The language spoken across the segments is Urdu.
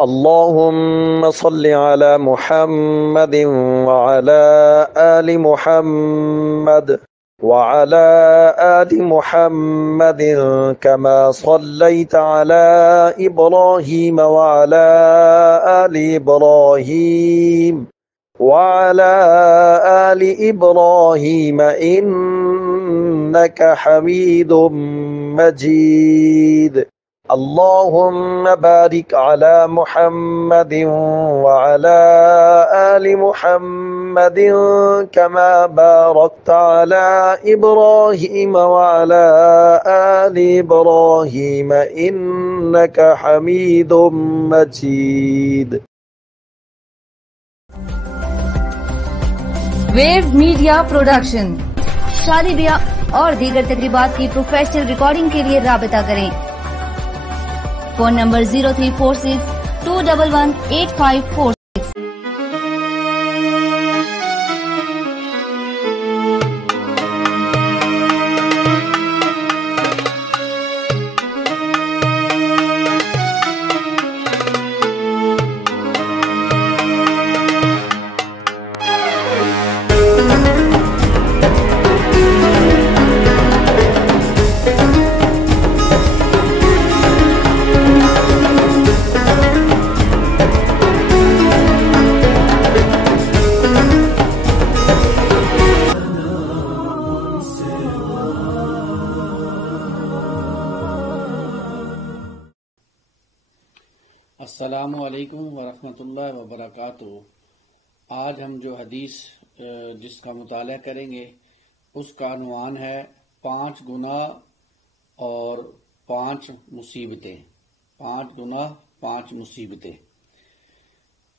اللهم صل على محمد وعلى آل محمد وعلى آل محمد كما صليت على إبراهيم وعلى آل إبراهيم وعلى آل إبراهيم إنك حميد مجيد. اللهم بارك على محمد وعلى آل محمد كما باركت على إبراهيم وعلى آل إبراهيم إنك حميد مجيد. ویو میڈیا پروڈکشن شادی بیاہ اور دیگر تقریبات کی پروفیشنل ریکارڈنگ کے لیے رابطہ کریں. Phone number 0346-211-8546. السلام علیکم ورحمۃ اللہ وبرکاتہ. آج ہم جو حدیث جس کا مطالعہ کریں گے اس کا عنوان ہے 5 گناہ اور 5 مصیبتیں. 5 گناہ 5 مصیبتیں.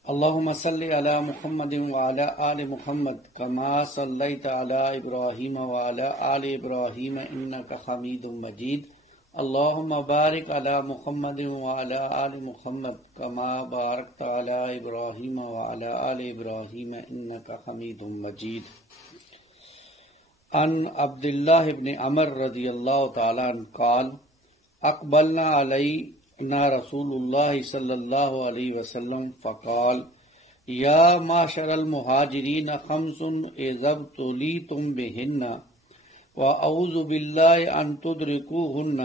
اللہم صلی علی محمد وعلی آل محمد کما صلیت علی ابراہیم وعلی آل ابراہیم انک حمید مجید. اللہم بارک علی محمد وعلی آل محمد کما بارکت علی ابراہیم وعلی آل ابراہیم انک حمید مجید. عن عبداللہ بن عمر رضی اللہ تعالی عنہ قال اقبلنا علینا رسول اللہ صلی اللہ علیہ وسلم فقال یا معشر المہاجرین خمس اذا ابتلیتم بہن وَأَعُوذُ بِاللَّهِ أَن تُدْرِكُوهُنَّ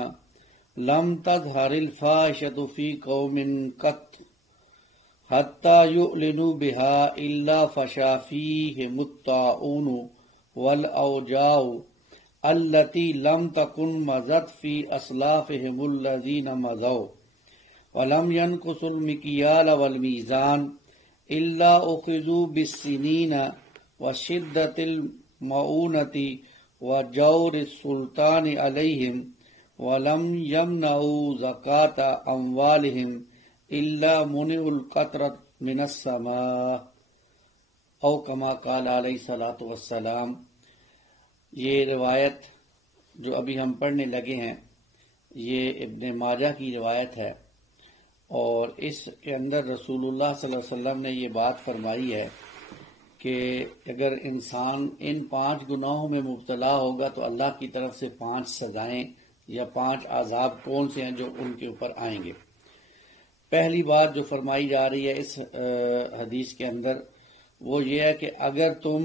لَمْ تَظْهَرِ الْفَاحِشَةُ فِي قَوْمٍ قَطْ حَتَّى يُعْلِنُوا بِهَا إِلَّا فَشَا فِيهِمُ الطَّاعُونُ وَالْأَوْجَاعُ الَّتِي لَمْ تَكُنْ مَضَتْ فِي أَسْلَافِهِمُ الَّذِينَ مَضَوْا وَلَمْ يَنْقُصُوا الْمِكْيَالَ وَالْمِيزَانَ إِلَّا أُخِذُوا بِالسِّنِينَ وَشِدَّةِ الْمَؤُونَةِ وجور السلطان علیہم ولم یمنعوا زکاة اموالہم الا منعوا القطرۃ من السماء او کما قال علیہ الصلوۃ والسلام. یہ روایت جو ابھی ہم پڑھنے لگے ہیں یہ ابن ماجہ کی روایت ہے اور اس کے اندر رسول اللہ صلی اللہ علیہ وسلم نے یہ بات فرمائی ہے کہ اگر انسان ان 5 گناہوں میں مبتلا ہوگا تو اللہ کی طرف سے 5 سزائیں یا 5 عذاب کون سے ہیں جو ان کے اوپر آئیں گے. پہلی بات جو فرمائی جا رہی ہے اس حدیث کے اندر وہ یہ ہے کہ اگر تم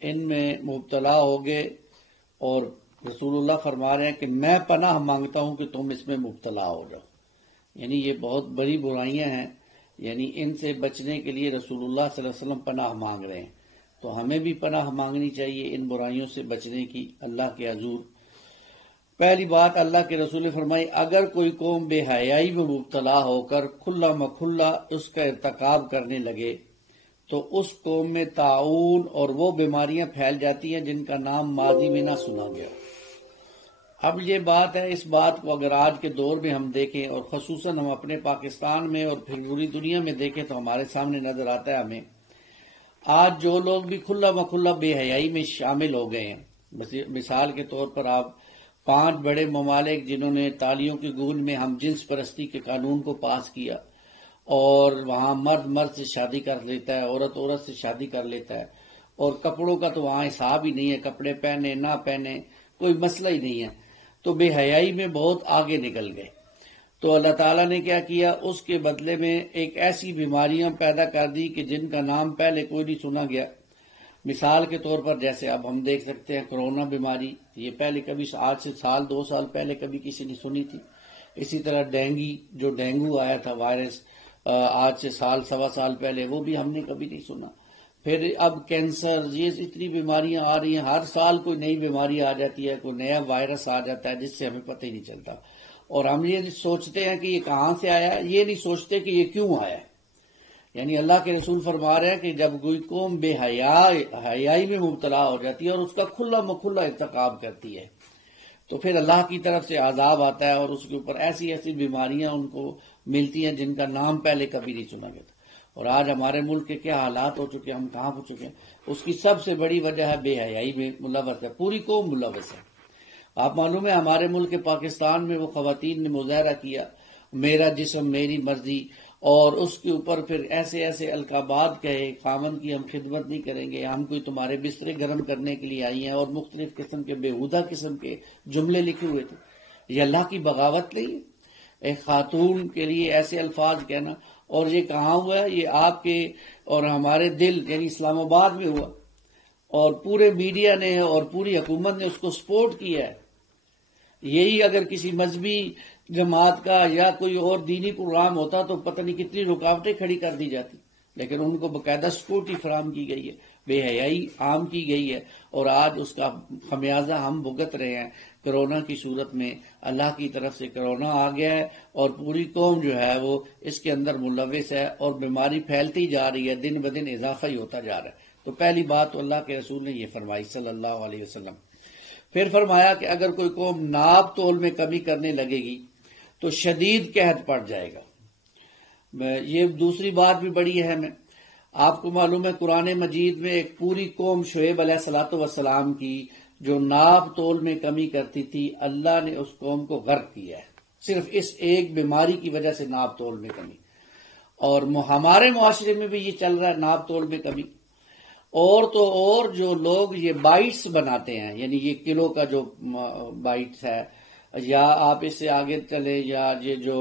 ان میں مبتلا ہوگے اور رسول اللہ فرما رہے ہیں کہ میں پناہ مانگتا ہوں کہ تم اس میں مبتلا ہو جاؤ، یعنی یہ بہت بڑی برائیاں ہیں، یعنی ان سے بچنے کے لیے رسول اللہ صلی اللہ علیہ وسلم پناہ مانگ رہے ہیں. تو ہمیں بھی پناہ مانگنی چاہیے ان برائیوں سے بچنے کی اللہ کے حضور. پہلی بات اللہ کے رسول نے فرمائی اگر کوئی قوم بے حیائی میں مبتلا ہو کر کھلا مکھلا اس کا ارتکاب کرنے لگے تو اس قوم میں طاعون اور وہ بیماریاں پھیل جاتی ہیں جن کا نام ماضی میں نہ سنا گیا. اب یہ بات ہے، اس بات کو اگر آج کے دور میں ہم دیکھیں اور خصوصاً ہم اپنے پاکستان میں اور پھر پوری دنیا میں دیکھیں تو ہمارے سامنے نظر آتا ہے ہمیں آج جو لوگ بھی کھلا مکھلا بے حیائی میں شامل ہو گئے ہیں. مثال کے طور پر آپ 5 بڑے ممالک جنہوں نے تالیوں کی گونج میں ہم جنس پرستی کے قانون کو پاس کیا اور وہاں مرد مرد سے شادی کر لیتا ہے، عورت عورت سے شادی کر لیتا ہے اور کپڑوں کا تو وہاں حساب ہی نہیں ہے، کپڑے پہنے نہ پہنے کوئی مسئلہ ہی نہیں ہے، تو بے حیائی میں بہت آگے نکل گئے. تو اللہ تعالیٰ نے کیا کیا، اس کے بدلے میں ایک ایسی بیماریاں پیدا کر دی کہ جن کا نام پہلے کوئی نہیں سنا گیا۔ مثال کے طور پر جیسے اب ہم دیکھ سکتے ہیں کرونا بیماری، یہ پہلے کبھی آج سے سال 2 سال پہلے کبھی کسی نے سنی تھی۔ اسی طرح جو ڈینگو آیا تھا وائرس آج سے سال سوا سال پہلے، وہ بھی ہم نے کبھی نہیں سنا۔ پھر اب کینسر، یہ اتنی بیماریاں آ رہی ہیں، ہر سال کوئی نئی بیماری آ جاتی ہے، کوئی نیا وائرس آ جاتا ہے جس سے ہمیں پتہ ہی نہیں چلتا، اور ہم یہ سوچتے ہیں کہ یہ کہاں سے آیا ہے، یہ نہیں سوچتے کہ یہ کیوں آیا ہے۔ یعنی اللہ کے رسول فرما رہے ہیں کہ جب کوئی قوم بے حیائی میں مبتلا ہو جاتی ہے اور اس کا کھلا مکھلا ارتکاب کرتی ہے تو پھر اللہ کی طرف سے عذاب آتا ہے، اور اس کے اوپر ایسی ایسی بیماریاں ان کو ملتی ہیں جن کا نام پہلے کبھی نہیں سنا گیا تھا۔ اور آج ہمارے ملک کے کیا حالات ہو چکے ہیں، ہم کہاں پہنچ چکے ہیں، اس کی سب سے بڑی وجہ ہے بے حیائی میں ملوث ہے، پوری قوم ملوث ہے۔ آپ معلوم ہے ہمارے ملک پاکستان میں وہ خواتین نے مظاہرہ کیا، میرا جسم میری مرضی، اور اس کے اوپر پھر ایسے ایسے القابات کہے، خامن کی ہم خدمت نہیں کریں گے، ہم کوئی تمہارے بسترے گرم کرنے کے لیے آئی ہیں، اور مختلف قسم کے بےہودہ قسم کے جملے لکھے ہوئے تھے۔ یہ اللہ کی بغاوت نہیں ہے؟ ایک خاتون کے لیے ایسے الفاظ کہنا، اور یہ کہاں ہوا ہے؟ یہ آپ کے اور ہمارے دل یعنی اسلام آباد میں ہوا، اور پورے میڈیا نے اور پوری حکومت نے اس کو سپورٹ کیا ہے۔ یہی اگر کسی مذہبی جماعت کا یا کوئی اور دینی پروگرام ہوتا تو پتہ نہیں کتنی رکاوٹیں کھڑی کر دی جاتی، لیکن ان کو باقاعدہ سکیورٹی فراہم کی گئی ہے، بے حیائی عام کی گئی ہے، اور آج اس کا خمیازہ ہم بھگت رہے ہیں کرونا کی صورت میں۔ اللہ کی طرف سے کرونا آ گیا ہے اور پوری قوم جو ہے وہ اس کے اندر ملوث ہے، اور بیماری پھیلتی جا رہی ہے، دن بدن اضافہ ہی ہوتا جا رہا ہے۔ تو پہلی بات تو اللہ کے رسول نے یہ فرمائی صلی اللہ علیہ وسلم۔ پھر فرمایا کہ اگر کوئی قوم ناپ تول میں کمی کرنے لگے گی تو شدید قحط پڑ جائے گا۔ یہ دوسری بات بھی بڑی اہم ہے۔ آپ کو معلوم ہے قرآن مجید میں ایک پوری قوم شعیب علیہ الصلوۃ والسلام کی جو ناپ تول میں کمی کرتی تھی، اللہ نے اس قوم کو غرق کیا ہے صرف اس ایک بیماری کی وجہ سے، ناپ تول میں کمی۔ اور ہمارے معاشرے میں بھی یہ چل رہا ہے، ناپ تول میں کمی۔ اور تو اور جو لوگ یہ بائٹس بناتے ہیں، یعنی یہ کلو کا جو بائٹس ہے، یا آپ اس سے آگے چلے، یا یہ جو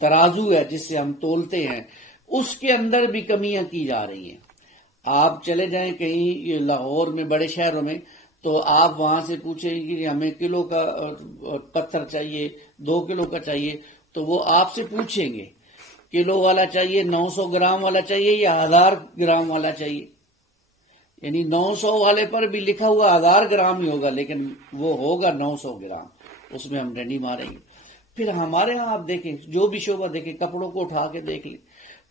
ترازو ہے جس سے ہم تولتے ہیں، اس کے اندر بھی کمیاں کی جا رہی ہیں۔ آپ چلے جائیں کہیں لاہور میں بڑے شہروں میں تو آپ وہاں سے پوچھیں کہ ہمیں کلو کا پتھر چاہیے، 2 کلو کا چاہیے، تو وہ آپ سے پوچھیں گے کلو والا چاہیے، 900 گرام والا چاہیے یا 1000 گرام والا چاہیے۔ یعنی 900 والے پر بھی لکھا ہوا 1000 گرام ہی ہوگا، لیکن وہ ہوگا 900 گرام، اس میں ہم ڈنڈی ماریں گے۔ پھر ہمارے ہاں آپ دیکھیں، جو بھی شعبہ دیکھیں، کپڑوں کو اٹھا کے دیکھ لیں،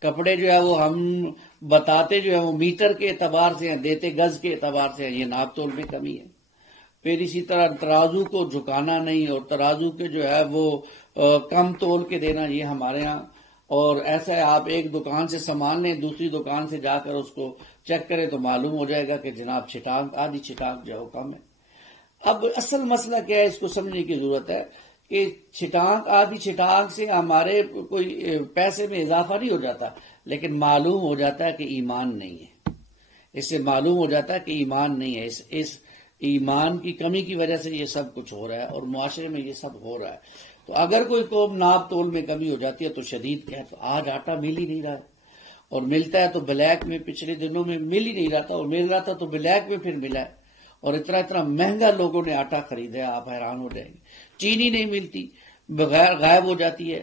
کپڑے جو ہے وہ ہم بتاتے جو ہے وہ میٹر کے اعتبار سے ہیں، دیتے گز کے اعتبار سے ہیں، یہ ناپ تول میں کمی ہے۔ پھر اسی طرح ترازو کو جھکانا نہیں، اور ترازو کے جو ہے وہ کم تول کے دینا، یہ ہمارے ہاں۔ اور ایسا ہے آپ ایک دکان سے سامان لیں، دوسری دکان سے جا کر اس کو چیک کریں تو معلوم ہو جائے گا کہ جناب چھٹانک، آدھی چھٹانک جو ہے وہ کم ہے۔ اب اصل مسئلہ کیا ہے، اس کو سمجھنے کی ضرورت ہے کہ چھٹانک، آدھی چھٹانک سے ہمارے کوئی پیسے میں اضافہ نہیں ہو جاتا، لیکن معلوم ہو جاتا ہے کہ ایمان نہیں ہے۔ اس سے معلوم ہو جاتا ہے کہ ایمان نہیں ہے، اس ایمان کی کمی کی وجہ سے یہ سب کچھ ہو رہا ہے، اور معاشرے میں یہ سب ہو رہا ہے۔ تو اگر کوئی قوم ناپ تول میں کمی ہو جاتی ہے تو شدید قحط۔ آج آٹا مل ہی نہیں رہا، اور ملتا ہے تو بلیک میں، پچھلے دنوں میں مل ہی نہیں رہا تھا، اور مل رہا تھا تو بلیک میں پھر ملا ہے، اور اتنا مہنگا لوگوں نے آٹا خریدا ہے، آپ حیران ہو جائیں گے۔ چینی نہیں ملتی، بغیر غائب ہو جاتی ہے،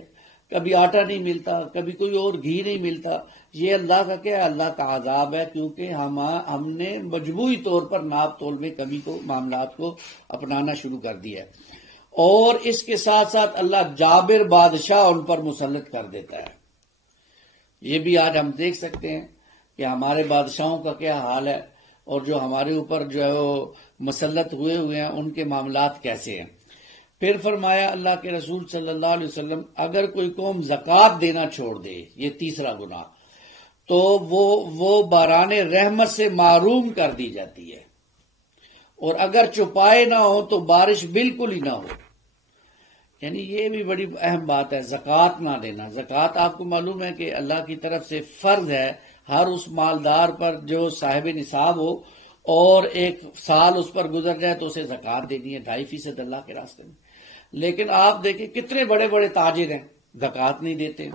کبھی آٹا نہیں ملتا، کبھی کوئی اور گھی نہیں ملتا۔ یہ اللہ کا کیا ہے؟ اللہ کا عذاب ہے، کیونکہ ہم نے مجموعی طور پر ناپ تول میں کمی کو، معاملات کو اپنانا شروع کر دیا ہے، اور اس کے ساتھ ساتھ اللہ جابر بادشاہ ان پر مسلط کر دیتا ہے۔ یہ بھی آج ہم دیکھ سکتے ہیں کہ ہمارے بادشاہوں کا کیا حال ہے، اور جو ہمارے اوپر جو ہے وہ مسلط ہوئے ہیں ان کے معاملات کیسے ہیں۔ پھر فرمایا اللہ کے رسول صلی اللہ علیہ وسلم، اگر کوئی قوم زکوٰۃ دینا چھوڑ دے، یہ تیسرا گناہ، تو وہ باران رحمت سے محروم کر دی جاتی ہے، اور اگر چوپائے نہ ہو تو بارش بالکل ہی نہ ہو۔ یعنی یہ بھی بڑی اہم بات ہے، زکوٰۃ نہ دینا۔ زکوٰۃ آپ کو معلوم ہے کہ اللہ کی طرف سے فرض ہے ہر اس مالدار پر جو صاحب نصاب ہو، اور 1 سال اس پر گزر جائے تو اسے زکوٰۃ دینی ہے، 2.5% اللہ کے راستے میں۔ لیکن آپ دیکھیں کتنے بڑے بڑے تاجر ہیں، زکوٰۃ نہیں دیتے ہیں۔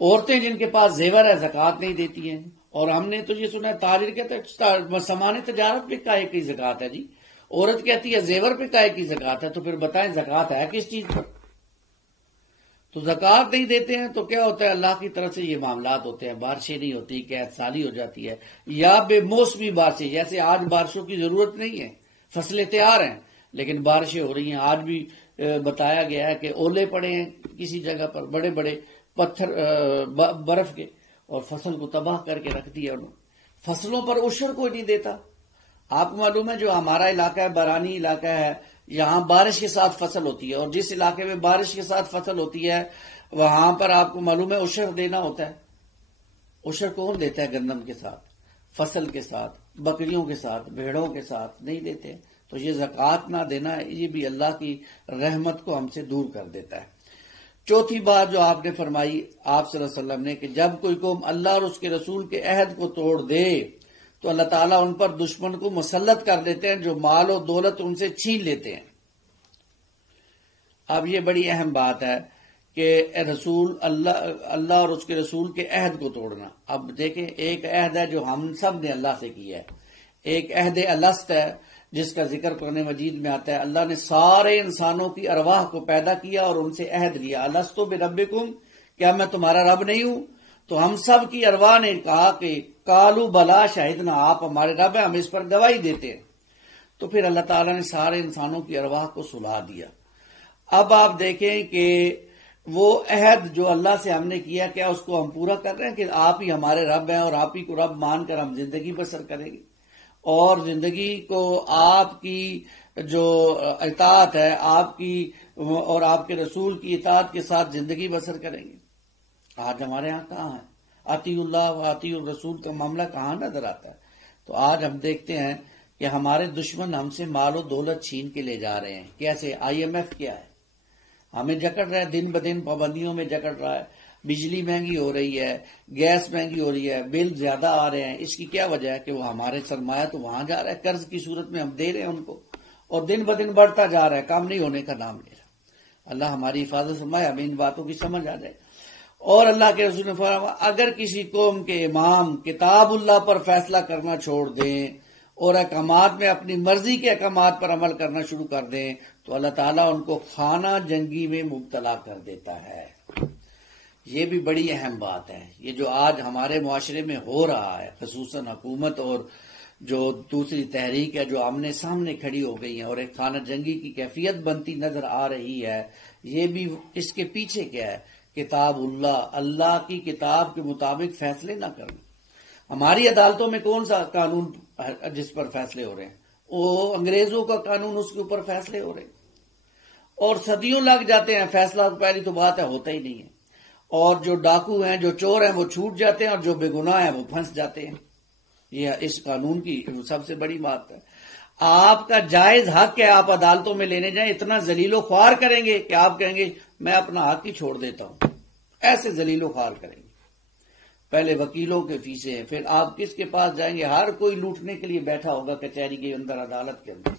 عورتیں جن کے پاس زیور ہے زکوٰۃ نہیں دیتی ہیں۔ اور ہم نے تو یہ سنا ہے تاجر کہتا ہے سامان تجارت پہ کائے کی زکوٰۃ ہے جی، عورت کہتی ہے زیور پہ کائے کی زکوٰۃ ہے، تو پھر بتائیں زکوٰۃ ہے کس چیز پر؟ تو زکوٰۃ نہیں دیتے ہیں تو کیا ہوتا ہے، اللہ کی طرف سے یہ معاملات ہوتے ہیں، بارشیں نہیں ہوتی، قحط سالی ہو جاتی ہے، یا بے موسمی بارشیں، جیسے آج بارشوں کی ضرورت نہیں ہے، فصلیں تیار ہیں لیکن بارشیں ہو رہی ہیں۔ آج بھی بتایا گیا ہے کہ اولے پڑے ہیں کسی جگہ پر، بڑے بڑے پتھر برف کے، اور فصل کو تباہ کر کے رکھ دیا انہوں نے۔ فصلوں پر عشر کوئی نہیں دیتا۔ آپ کو معلوم ہے جو ہمارا علاقہ ہے بارانی علاقہ ہے، یہاں بارش کے ساتھ فصل ہوتی ہے، اور جس علاقے میں بارش کے ساتھ فصل ہوتی ہے وہاں پر آپ کو معلوم ہے عشر دینا ہوتا ہے۔ عشر کون دیتا ہے؟ گندم کے ساتھ، فصل کے ساتھ، بکریوں کے ساتھ، بھیڑوں کے ساتھ نہیں دیتے۔ تو یہ زکوٰۃ نہ دینا یہ بھی اللہ کی رحمت کو ہم سے دور کر دیتا ہے۔ چوتھی بات جو آپ نے فرمائی آپ صلی اللہ علیہ وسلم نے کہ جب کوئی قوم اللہ اور اس کے رسول کے عہد کو توڑ دے تو اللہ تعالیٰ ان پر دشمن کو مسلط کر دیتے ہیں جو مال و دولت ان سے چھین لیتے ہیں۔ اب یہ بڑی اہم بات ہے کہ رسول اللہ اور اس کے رسول کے عہد کو توڑنا۔ اب دیکھیں ایک عہد ہے جو ہم سب نے اللہ سے کیا ہے، ایک عہد الست ہے جس کا ذکر قرآن مجید میں آتا ہے۔ اللہ نے سارے انسانوں کی ارواح کو پیدا کیا اور ان سے عہد لیا، الست بربکم، کیا میں تمہارا رب نہیں ہوں؟ تو ہم سب کی ارواح نے کہا کہ قالوا بلا شہدنا، آپ ہمارے رب ہیں، ہم اس پر گواہی دیتے ہیں۔ تو پھر اللہ تعالیٰ نے سارے انسانوں کی ارواح کو سلا دیا۔ اب آپ دیکھیں کہ وہ عہد جو اللہ سے ہم نے کیا کیا اس کو ہم پورا کر رہے ہیں کہ آپ ہی ہمارے رب ہیں اور آپ ہی کو رب مان کر ہم زندگی بسر کریں گے، اور زندگی کو آپ کی جو اطاعت ہے آپ کی اور آپ کے رسول کی اطاعت کے ساتھ زندگی بسر کریں گے۔ آج ہمارے ہاں کہاں ہے اطیع اللہ و اطیع الرسول کا معاملہ کہاں نظر آتا ہے؟ تو آج ہم دیکھتے ہیں کہ ہمارے دشمن ہم سے مال و دولت چھین کے لے جا رہے ہیں۔ کیسے؟ IMF کیا ہے، ہمیں جکڑ رہا ہے، دن بدن پابندیوں میں جکڑ رہا ہے، بجلی مہنگی ہو رہی ہے، گیس مہنگی ہو رہی ہے، بل زیادہ آ رہے ہیں۔ اس کی کیا وجہ ہے کہ وہ ہمارے سرمایہ تو وہاں جا رہا ہے، قرض کی صورت میں ہم دے رہے ہیں ان کو، اور دن بدن بڑھتا جا رہا ہے، کام نہیں ہونے کا نام لے رہا۔ اللہ ہماری حفاظت فرمائے، ہمیں ان باتوں کی سمجھ آ جائے۔ اور اللہ کے رسول نے فرمایا اگر کسی قوم کے امام کتاب اللہ پر فیصلہ کرنا چھوڑ دیں اور احکامات میں اپنی مرضی کے احکامات پر عمل کرنا شروع کر دیں تو اللہ تعالیٰ ان کو خانہ جنگی میں مبتلا کر دیتا ہے۔ یہ بھی بڑی اہم بات ہے، یہ جو آج ہمارے معاشرے میں ہو رہا ہے، خصوصاً حکومت اور جو دوسری تحریک ہے جو آمنے سامنے کھڑی ہو گئی ہیں اور ایک خانہ جنگی کی کیفیت بنتی نظر آ رہی ہے، یہ بھی اس کے پیچھے کیا ہے؟ کتاب اللہ کی کتاب کے مطابق فیصلے نہ کرنا۔ ہماری عدالتوں میں کون سا قانون جس پر فیصلے ہو رہے ہیں؟ وہ انگریزوں کا قانون، اس کے اوپر فیصلے ہو رہے ہیں، اور صدیوں لگ جاتے ہیں، فیصلہ پہلی تو بات ہے ہوتا ہی نہیں ہے، اور جو ڈاکو ہیں جو چور ہیں وہ چھوٹ جاتے ہیں اور جو بے گناہ ہیں وہ پھنس جاتے ہیں۔ یہ اس قانون کی سب سے بڑی بات ہے۔ آپ کا جائز حق ہے آپ عدالتوں میں لینے جائیں، اتنا ذلیل و خوار کریں گے کہ آپ کہیں گے میں اپنا حق ہی چھوڑ دیتا ہوں، ایسے ذلیل و خوار کریں گے۔ پہلے وکیلوں کے فیسیں ہیں، پھر آپ کس کے پاس جائیں گے؟ ہر کوئی لوٹنے کے لیے بیٹھا ہوگا کچہری کے اندر، عدالت کے اندر،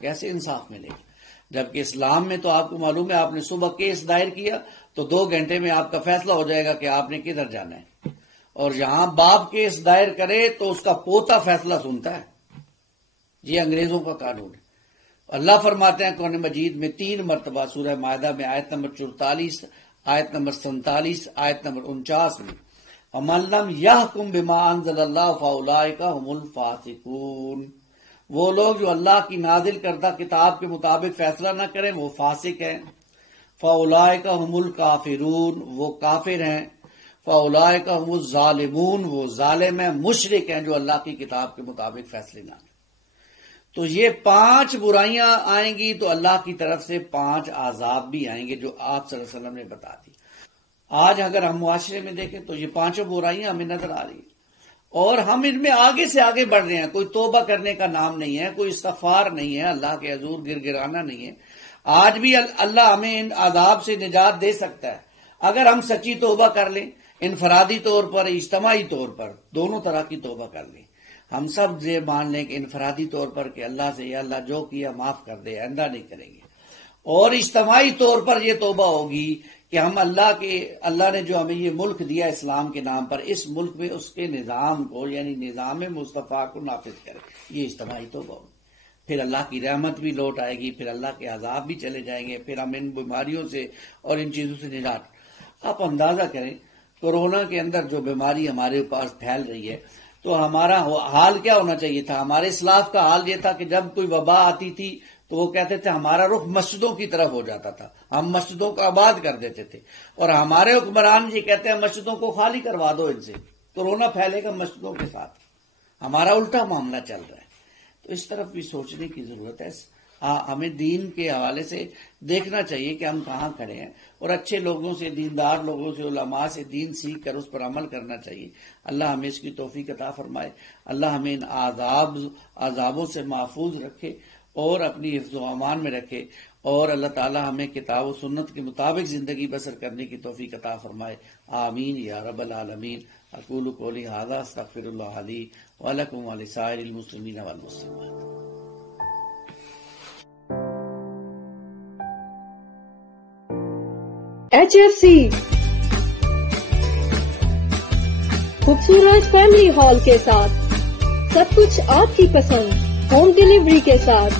کیسے انصاف ملے گا؟ جبکہ اسلام میں تو آپ کو معلوم ہے آپ نے صبح کیس دائر کیا تو 2 گھنٹے میں آپ کا فیصلہ ہو جائے گا کہ آپ نے کدھر جانا ہے، اور یہاں باپ کیس دائر کرے تو اس کا پوتا فیصلہ سنتا ہے۔ یہ انگریزوں کا قانون ہے۔ اللہ فرماتے ہیں قرآن مجید میں 3 مرتبہ سورہ مائدہ میں آیت نمبر 44، آیت نمبر 47، آیت نمبر 49 میں وَمَن لَّمْ يَحْكُم بِمَا أَنزَلَ اللَّهُ فَأُولَٰئِكَ هُمُ الْفَاسِقُونَ، وہ لوگ جو اللہ کی نازل کردہ کتاب کے مطابق فیصلہ نہ کریں وہ فاسق ہیں۔ فَأُولَٰئِكَ هُمُ الْكَافِرُونَ، وہ کافر ہیں۔ فَأُولَٰئِكَ هُمُ الظَّالِمُونَ، وہ ظالم ہیں، مشرک ہیں جو اللہ کی کتاب کے مطابق فیصلے نہ کریں۔ تو یہ 5 برائیاں آئیں گی تو اللہ کی طرف سے 5 عذاب بھی آئیں گے جو آپ صلی اللہ علیہ وسلم نے بتا دی۔ آج اگر ہم معاشرے میں دیکھیں تو یہ 5 برائیاں ہمیں نظر آ رہی ہیں اور ہم ان میں آگے سے آگے بڑھ رہے ہیں، کوئی توبہ کرنے کا نام نہیں ہے، کوئی استغفار نہیں ہے، اللہ کے حضور گر گرانا نہیں ہے۔ آج بھی اللہ ہمیں ان عذاب سے نجات دے سکتا ہے اگر ہم سچی توبہ کر لیں، انفرادی طور پر، اجتماعی طور پر، دونوں طرح کی توبہ کر لیں۔ ہم سب یہ مان لیں کہ انفرادی طور پر کہ اللہ سے یا اللہ جو کیا معاف کر دے، آئندہ نہیں کریں گے، اور اجتماعی طور پر یہ توبہ ہوگی کہ ہم اللہ نے جو ہمیں یہ ملک دیا اسلام کے نام پر، اس ملک میں اس کے نظام کو یعنی نظام مصطفیٰ کو نافذ کرے، یہ اجتماعی توبہ ہوگی۔ پھر اللہ کی رحمت بھی لوٹ آئے گی، پھر اللہ کے عذاب بھی چلے جائیں گے، پھر ہم ان بیماریوں سے اور ان چیزوں سے نجات۔ آپ اندازہ کریں کورونا کے اندر جو بیماری ہمارے پاس پھیل رہی ہے، تو ہمارا حال کیا ہونا چاہیے تھا؟ ہمارے اسلاف کا حال یہ تھا کہ جب کوئی وبا آتی تھی تو وہ کہتے تھے ہمارا رخ مسجدوں کی طرف ہو جاتا تھا، ہم مسجدوں کو آباد کر دیتے تھے، اور ہمارے حکمران یہ کہتے ہیں مسجدوں کو خالی کروا دو، ان سے کورونا پھیلے گا مسجدوں کے ساتھ۔ ہمارا الٹا معاملہ چل رہا ہے۔ تو اس طرف بھی سوچنے کی ضرورت ہے۔ ہمیں دین کے حوالے سے دیکھنا چاہیے کہ ہم کہاں کھڑے ہیں، اور اچھے لوگوں سے، دیندار لوگوں سے، علماء سے دین سیکھ کر اس پر عمل کرنا چاہیے۔ اللہ ہمیں اس کی توفیق عطا فرمائے، اللہ ہمیں ان عذابوں سے محفوظ رکھے اور اپنی حفظ و امان میں رکھے، اور اللہ تعالی ہمیں کتاب و سنت کے مطابق زندگی بسر کرنے کی توفیق عطا فرمائے۔ آمین یا رب العالمین۔ اقول قولی ھذا استغفر اللہ لی ولکم ولسائر المسلمین والمسلمات۔ HFC خوبصورت فیملی ہال کے ساتھ، سب کچھ آپ کی پسند، ہوم ڈیلیوری کے ساتھ